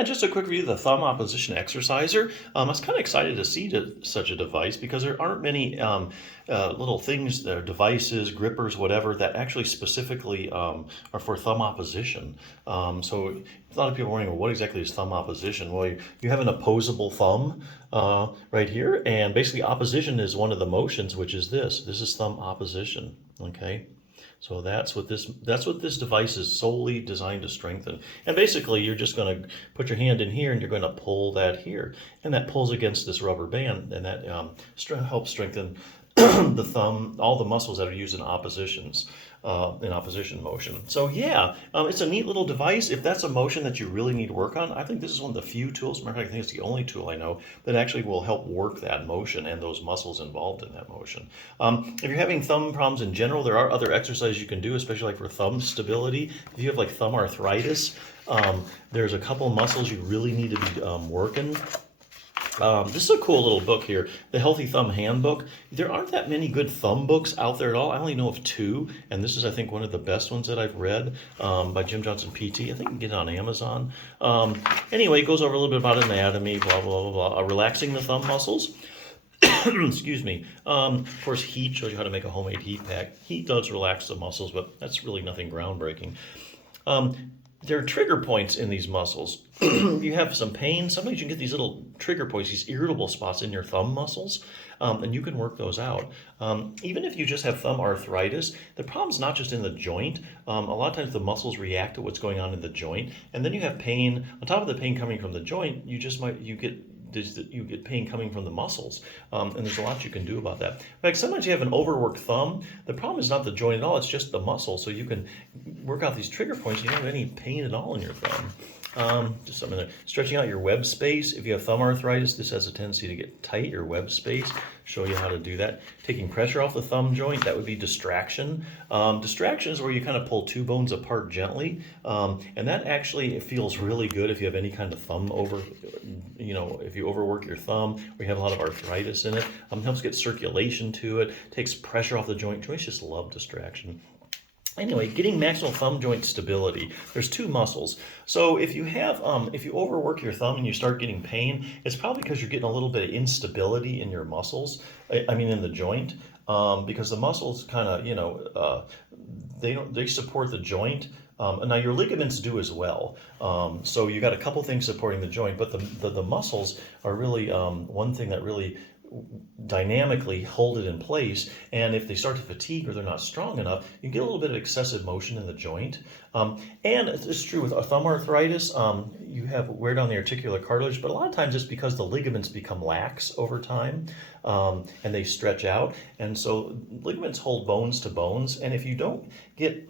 Yeah, just a quick review of the thumb opposition exerciser. I was kind of excited to see such a device because there aren't many little things, devices, grippers, whatever, that actually specifically are for thumb opposition. So a lot of people are wondering, well, what exactly is thumb opposition? Well, you have an opposable thumb right here, and basically opposition is one of the motions, which is this. This is thumb opposition, okay? So that's what this device is solely designed to strengthen. And basically, you're just going to put your hand in here and you're going to pull that here, and that pulls against this rubber band, and that helps strengthen the thumb, all the muscles that are used in opposition motion. So yeah, it's a neat little device. If that's a motion that you really need work on, I think this is one of the few tools, matter of fact, I think it's the only tool I know that actually will help work that motion and those muscles involved in that motion. If you're having thumb problems in general, there are other exercises you can do, especially like for thumb stability. If you have like thumb arthritis, there's a couple muscles you really need to be working. This is a cool little book here, the Healthy Thumb Handbook. There aren't that many good thumb books out there at all. I only know of two, and this is, I think, one of the best ones that I've read by Jim Johnson PT. I think you can get it on Amazon. Anyway, it goes over a little bit about anatomy, blah, blah, blah, blah. Relaxing the thumb muscles. Excuse me. Of course, heat shows you how to make a homemade heat pack. Heat does relax the muscles, but that's really nothing groundbreaking. There are trigger points in these muscles. You have some pain, sometimes you can get these little trigger points, these irritable spots in your thumb muscles, and you can work those out. Even if you just have thumb arthritis, the problem's not just in the joint. A lot of times the muscles react to what's going on in the joint, and then you have pain. On top of the pain coming from the joint, you get pain coming from the muscles, and there's a lot you can do about that. Like sometimes you have an overworked thumb. The problem is not the joint at all, it's just the muscle. So you can work out these trigger points, you don't have any pain at all in your thumb. Just something there. Stretching out your web space. If you have thumb arthritis, this has a tendency to get tight, your web space. Show you how to do that. Taking pressure off the thumb joint, that would be distraction. Distraction is where you kind of pull two bones apart gently, and that actually feels really good if you have any kind of thumb if you overwork your thumb or you have a lot of arthritis in it. Helps get circulation to it, takes pressure off the joint. Joints just love distraction. Anyway, getting maximal thumb joint stability. There's two muscles. So if you overwork your thumb and you start getting pain, it's probably because you're getting a little bit of instability in your muscles. In the joint, because the muscles kind of, they support the joint. Now your ligaments do as well. So you got a couple things supporting the joint, but the muscles are really one thing that really dynamically hold it in place, and if they start to fatigue or they're not strong enough, you get a little bit of excessive motion in the joint. And it's true with thumb arthritis, you have wear down the articular cartilage, but a lot of times it's because the ligaments become lax over time, and they stretch out, and so ligaments hold bones to bones, and if you don't get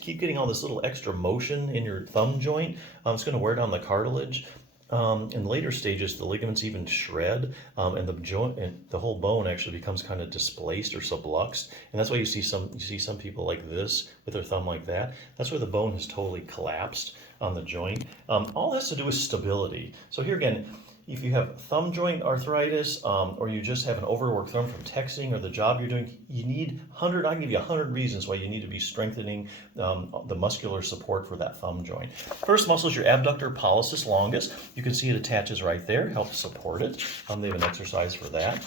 keep getting all this little extra motion in your thumb joint, it's going to wear down the cartilage. In later stages, the ligaments even shred, and the joint and the whole bone actually becomes kind of displaced or subluxed, and that's why you see some people like this with their thumb like that. That's where the bone has totally collapsed on the joint. All has to do with stability. So here again, if you have thumb joint arthritis, or you just have an overworked thumb from texting or the job you're doing, you need I can give you 100 reasons why you need to be strengthening the muscular support for that thumb joint. First muscle is your abductor pollicis longus. You can see it attaches right there, helps support it. They have an exercise for that.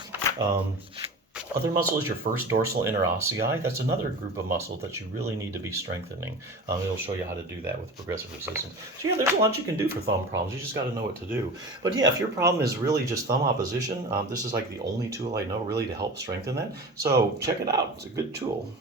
Other muscle is your first dorsal interossei. That's another group of muscle that you really need to be strengthening. It'll show you how to do that with progressive resistance. So yeah, there's a lot you can do for thumb problems. You just got to know what to do. But yeah, if your problem is really just thumb opposition, this is like the only tool I know really to help strengthen that. So check it out. It's a good tool.